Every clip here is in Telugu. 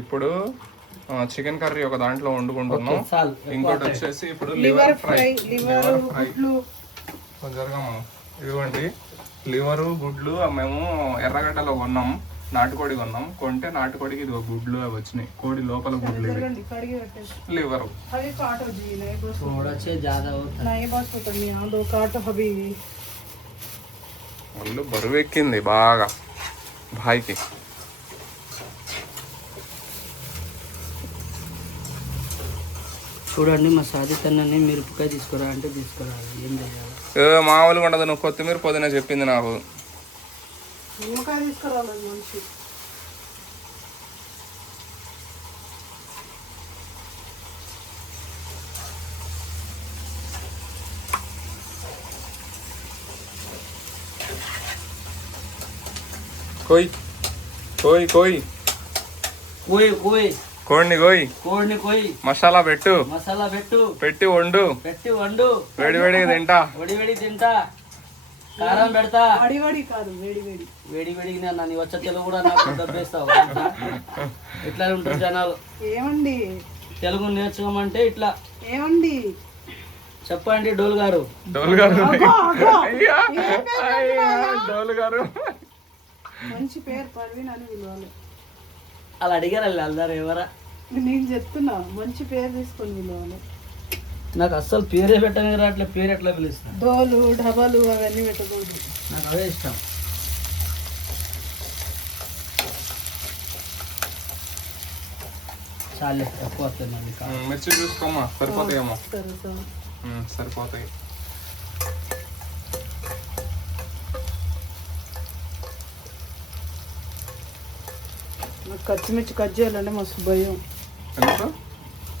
ఇప్పుడు చికెన్ కర్రీ ఒక దాంట్లో వండుకుంటున్నాం. ఇంకోటి వచ్చేసి ఇప్పుడు లివర్ ఫ్రై. కొంచెంగా ఇదిగోండి లివరు గుడ్లు మేము ఎర్రగడ్డలో కొన్నాం, నాటుకోడి కొన్నాం. కొంటే నాటుకోడికి ఇది గుడ్లు అవి వచ్చినాయి, కోడి లోపల గుడ్లు లివరు. ఒళ్ళు బరువు ఎక్కింది బాగా భాయ్కి. చూడండి మా సాధితన్నాన్ని మిరపకాయ తీసుకురా అంటే తీసుకురాలి. ఏం చేయాలి? మామూలుగా ఉండదు. నువ్వు కొత్తిమీర పొద్దున చెప్పింది నాకు. కోయ్ కోయ్ కోయ్ కోయ్ కోయ్ కోడిని కోయ్, కోడిని కోయ్, మసాలా పెట్టు, మసాలా పెట్టు, పెట్టి వండు, పెట్టి వండు, వేడి వేడిగా తింటా, వేడి వేడి తింటా, కారం పెడతా. వేడి కాదు వేడి వేడి వేడి వేడిగా నీ వచ్చే తెలుగు కూడా నాకు దబ్బేస్తావు. ఇట్లా ఉంటారు జనాలు. ఏమండి తెలుగు నేర్చుకోమంటే ఇట్లా. ఏమండి చెప్పండి డోల్ గారు. డోల్ గారు డోల్ గారు మంచి పేరు పర్వీన్ అని పిలవాలి. అలా అడిగారు అల్లారు ఎవరా? నేను చెప్తున్నా మంచి పేరు తీసుకొని పిలవాలి. నాకు అస్సలు పేరే పెట్టని అట్లా పేరు ఎట్లా పిలుస్తాను? డోలు డబాలు అవన్నీ పెట్టకూడదు. నాకు అవే ఇష్టం. చాలా తక్కువ వస్తుంది. మిర్చి చూసుకోమా, సరిపోతాయేమో. సరిపోతాయి. నాకు పచ్చిమిర్చి కట్ చేయాలంటే మస్తు భయం.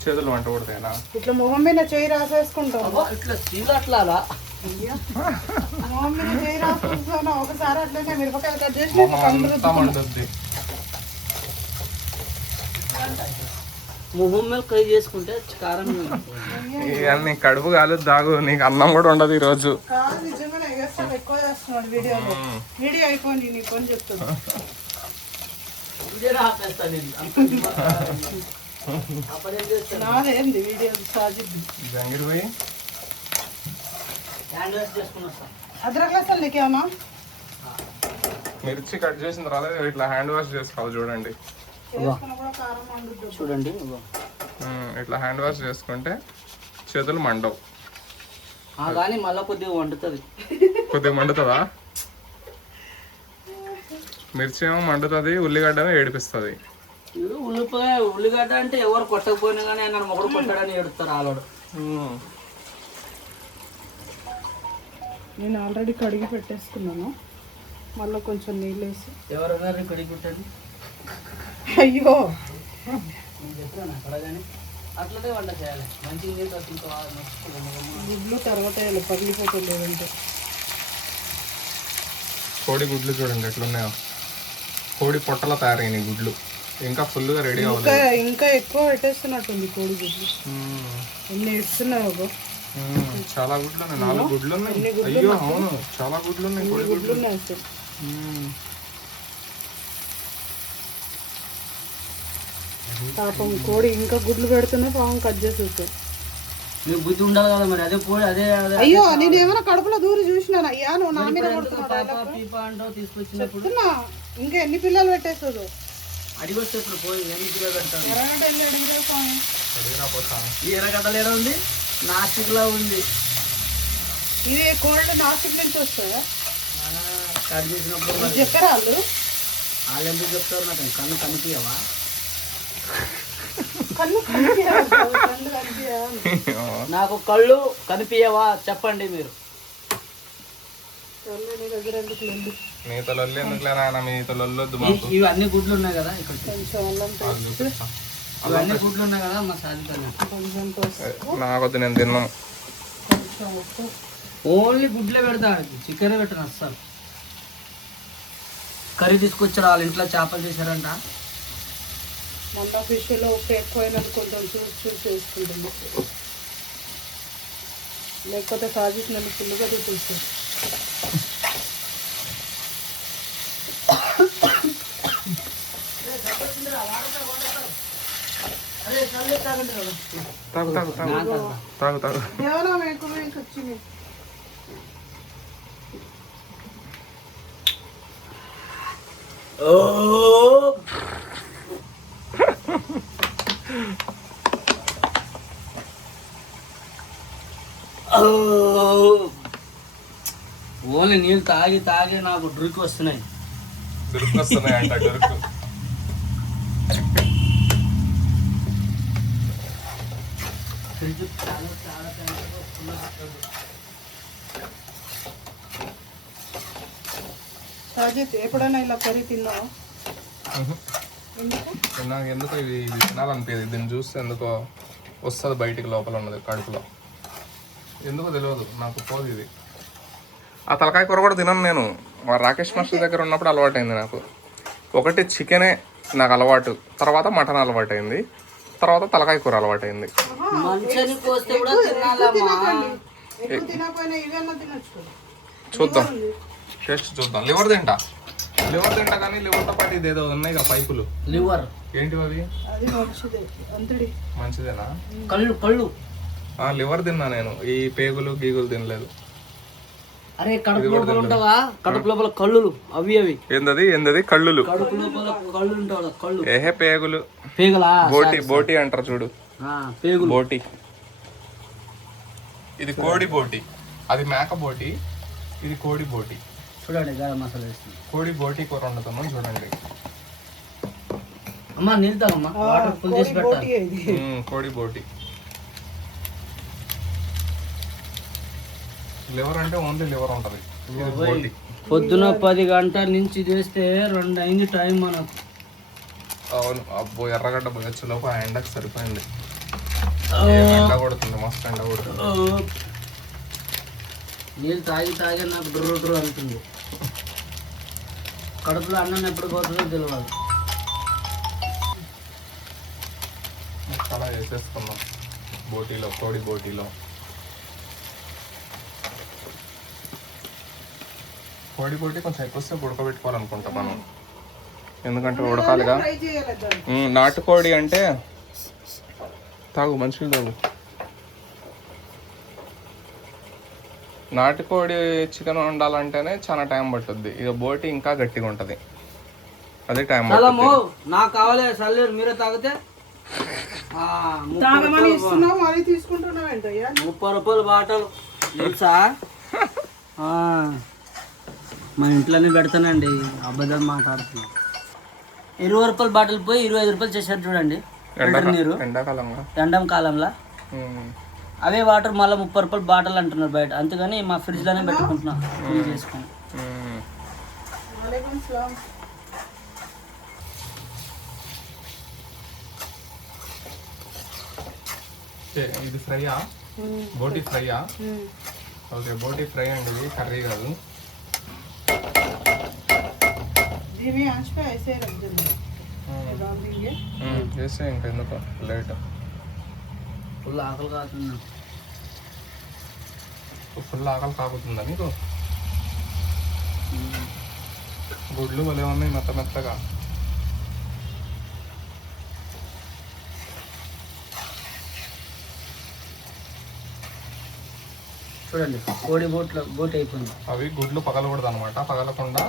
చేతులు వంట కొడతాయినా? ఇట్లా మొహం మీద చేయి రాసేసుకుంటాం. ఇట్లా స్టీల్ అట్లా మొహం మీద చేయి రాసుకుంటున్నా. ఒకసారి అట్లనే మిరపకాయలు కట్ చేసి మొహం మీద కై చేసుకుంటే కారం. ఇవన్నీ కడుపు కాలేదు దాగు, నీకు అన్నం కూడా ఉండదు ఈ రోజు. కాదు నిజంగానే ఎక్కువ చేస్తున్నాడు వీడియోలో. వీడియో అయిపోయింది నీకు అని చెప్తున్నా. నాదేంది వీడియో సాజిద్ది జంగిరి అదర్ క్లాస్ నీకేమన్నా మిర్చి కట్ చేసిన తర్వాత ఇట్లా హ్యాండ్ వాష్ చేసుకోవాలి. చూడండి చూడండి ఇట్లా హ్యాండ్ వాష్ చేసుకుంటే చేతులు మండవు. కానీ మళ్ళీ కొద్దిగా వండుతుంది. కొద్దిగా మండుతుందా? మిర్చి ఏమో మండుతుంది, ఉల్లిగడ్డ ఏడిపిస్తుంది. ఉల్లిగడ్డ అంటే ఎవరు కొట్టకపోయినా కానీ ఆయన మొగుడు కొట్టాడని ఏడుస్తారు ఆలోడు. నేను ఆల్రెడీ కడిగి పెట్టేసుకున్నాను. మళ్ళీ కొంచెం నీళ్ళు వేసి. ఎవరైనా కడిగి పెట్టండి. అయ్యో కడగానే అట్లనే వంట చేయాలి. మంచిగా గుడ్లు తర్వాత పగిలిపోతుంది. లేదంటే కోడి గుడ్లు చూడండి ఎట్లున్నాయో. కోడి పొట్టల తయారైన గుడ్లు ఇంకా ఫుల్గా రెడీ అవ్వాలి. ఇంకా ఎక్కువ పెట్టేస్తున్నట్టుంది కోడి గుడ్లు. ఎన్ని ఇస్తున్నావు? చాలా గుడ్లు ఉన్నాయి. 4 గుడ్లు ఉన్నాయి. అయ్యో అవును, చాలా గుడ్లు ఉన్నాయి. కోడి గుడ్లు ఉన్నాయి అసలు. పాపం కోడి ఇంకా గుడ్లు పెడుతున్నా పాపం కట్ చేసేస్తాయి. మీకు బుద్ధి ఉండాలి కదా మరి. అదే పోయి అదే అయ్యో నేను ఏమైనా కడుపులో దూరి చూసినాను. అయ్యా నువ్వు నా మీద తీసుకొచ్చినప్పుడు ఇంకా ఎన్ని పిల్లలు పెట్టేస్తుంది. అడిగి వస్తే ఇప్పుడు పోయి ఎన్ని పిల్లలు పెడతాను. ఈ ఎర్రగడ్డలు ఏడా ఉంది? నాసిక్లో ఉంది. ఇది కోల్డ్ నాసిక్ నుంచి వస్తుందా? కట్ చేసినప్పుడు చెప్పారా వాళ్ళు? వాళ్ళు ఎందుకు చెప్తారు? నాకు కన్ను కనిపించవా? నాకు కళ్ళు కనిపించవా చెప్పండి మీరు. ఇవన్నీ గుడ్లు ఉన్నాయి కదా ఇక్కడ. ఇవన్నీ గుడ్లు ఉన్నాయి కదా మా సాధిక. నాకొద్దు, నేను తిన్నాను. ఓన్లీ గుడ్లే పెడతా, చికెన్ పెట్టను అస్సలు. కర్రీ తీసుకొచ్చారు వాళ్ళ ఇంట్లో, చేపలు చేశారంట. మొన్న ఫిష్లో ఉప్పు ఎక్కువైనది కొంచెం చూసి వేసుకుంటుంది. లేకపోతే సాజిక్ నన్ను ఫుల్గా చూపిస్తుంది. అరే చల్లే తాగండి కదా. తాగు తాగు తాగు నా తాగు. తాగు తాగు. దేవనా మేకు మీకు వచ్చింది. ఓన్లీ నీళ్ళు తాగి తాగి నాకు డ్రిక్ వస్తున్నాయి. డురుకు వస్తున్నాయి అంట డురుకు. ఫ్రిడ్జ్ చాలా చాలా సాజిత్ ఎప్పుడైనా ఇలా కర్రీ తిన్నావా? ఎందుకు? నాకు ఎందుకో ఇది తినాలనిపించదు. దీన్ని చూస్తే ఎందుకో వస్తుంది బయటికి, లోపల ఉన్నది కడుపులో. ఎందుకో తెలియదు నాకు, పోదు ఇది. ఆ తలకాయ కూర కూడా తినను నేను. మా రాకేష్ మాస్టర్ దగ్గర ఉన్నప్పుడు అలవాటైంది నాకు. ఒకటి చికెనే నాకు అలవాటు, తర్వాత మటన్ అలవాటైంది, తర్వాత తలకాయ కూర అలవాటైంది. మంచిని కోస్తే కూడా తినాలమ్మా. ఎక్కువ తినకపోయినా ఇవన్నీ తినొచ్చు కదా. చూద్దాం, టేస్ట్ చూద్దాం. లివర్ తింటా కానీ లివర్తో పాటు ఇదేదో ఉన్నాయి కదా పైపులు. లివర్ ఏంటివి అవి? అది మంచిదే అంతడి. మంచిదేనా? కళ్ళు లివర్ తిన్నా నేను, ఈ పేగులు గీగులు తినలేదు. అరే కడుపు లోపల ఉంటావా? కడుపు లోపల కళ్ళు అవి ఏందది కళ్ళులు? కడుపు లోపల కళ్ళు ఉంటావు. కళ్ళు ఏహే పేగులు, పేగలా? బోటి అంటారు చూడు, పేగులు. బోటి. ఇది కోడి బోటి, అది మేక బోటి, ఇది కోడి బోటి. చూడండి గరం మసాలా వేస్తుంది. కోడి బోటి కూర వండుతున్నాం చూడండి. అమ్మా నీళ్ళు తాగమ్మా, వాటర్ ఫుల్ చేసి పెట్టాలి. కోడి బోటి. లివర్ అంటే ఓన్లీ లివర్ ఉంటుంది. ఇది బోటి. పొద్దున 10 గంటల నుంచి చేస్తే 2 అయింది టైం మనకు. అవును. అబ్బో ఎర్రగడ్డ బొచ్చలోపు ఆ ఎండకు సరిపోయింది. ఎండ కొడుతుంది, మస్తు ఎండ కొడుతుంది. నీళ్ళు తాగి తాగి నాకు డ్రు అంటుంది. కడుపులో అన్నం ఎప్పుడు పోతుందో తెలియదు. అలా వేసేసుకున్నాం బోటీలో, కోడి బోటీలో. కోడి బోటి కొంచెం ఎక్కువసేపు ఉడకబెట్టుకోవాలనుకుంటాం మనం, ఎందుకంటే ఉడకాలిగా. ఫ్రై చేయాలి దాన్ని. నాటుకోడి అంటే తాగు, మంచిగా తాగు. నాటుకోడి చికెన్ వండాలంటేనే చాలా టైం పట్టుద్ది. ఇక బోటి ఇంకా గట్టిగా ఉంటుంది, అదే టైం పడుతుంది. నాకు కావాలి సల్లేరు, మీరే తాగితే తాగమని ఇస్తున్నావు, మళ్ళీ తీసుకుంటున్నావు ఏంటయ్యా? 30 రూపాయలు బాటలు తెలుసా? మా ఇంట్లోనే పెడతానండి, అబద్ధం మాట్లాడుతున్నా. 20 రూపాయల బాటిల్ పోయి 25 రూపాయలు చేశారు చూడండి. నీరు ఎండం కాలంలో అవే వాటర్ మళ్ళీ 30 రూపాయలు బాటిల్ అంటున్నారు బయట. అందుకని మా ఫ్రిడ్జ్ లోనే పెట్టుకుంటున్నా చేసుకొని. ఇది ఫ్రైయా? బోటి ఫ్రైయా? ఓకే, బోటి ఫ్రై అండి, ఇది కర్రీ కాదు. చేస్తే ఇంకా ఎందుకు లేట్. ఫుల్ ఆకలి కాకుండా. ఫుల్ ఆకలి కాకుతుందా నీకు? గుడ్లు భలే ఉన్నాయి మెత్త మెత్తగా. చూడండి కోడి బోట్ అయిపోయింది. అవి గుడ్లు పగలకూడదు అనమాట, పగలకుండా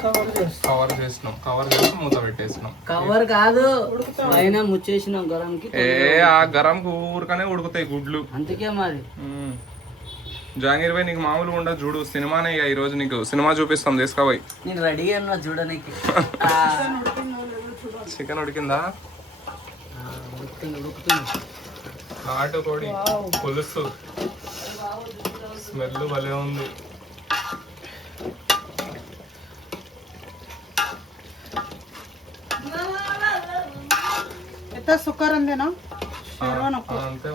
కవర్ చేసినాం, కవర్ చేసి మూత పెట్టేసినాం. కవర్ కాదు, అయినా ముచ్చేసినాం గరంకి. ఆ గరంకు ఊరికనే ఉడుకుతాయి గుడ్లు, అందుకే మరి. జాంగీర్ భాయ్ నీకు మామూలుగా ఉండదు చూడు, సినిమానే ఈ రోజు నీకు సినిమా చూపిస్తాం, తీసుకోపోయి. నేను రెడీ అన్నా చూడడానికి. చికెన్ ఉడికిందా? నాటుకోడి పులుసు స్మెల్ భలే ఉంది. సుక్కర్ అందేనా? అంతే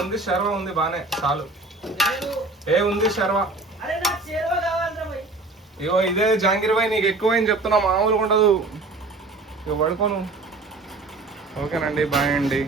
ఉంది, శర్వా ఉంది బానే, చాలు. ఉంది శర్వా. ఇగో ఇదే జాంగీర్ భాయ్, నీకు ఎక్కువైంది చెప్తున్నా, మామూలుగా ఉండదు. ఇక పడుకోను. ఓకేనండి, బాయ్ అండి.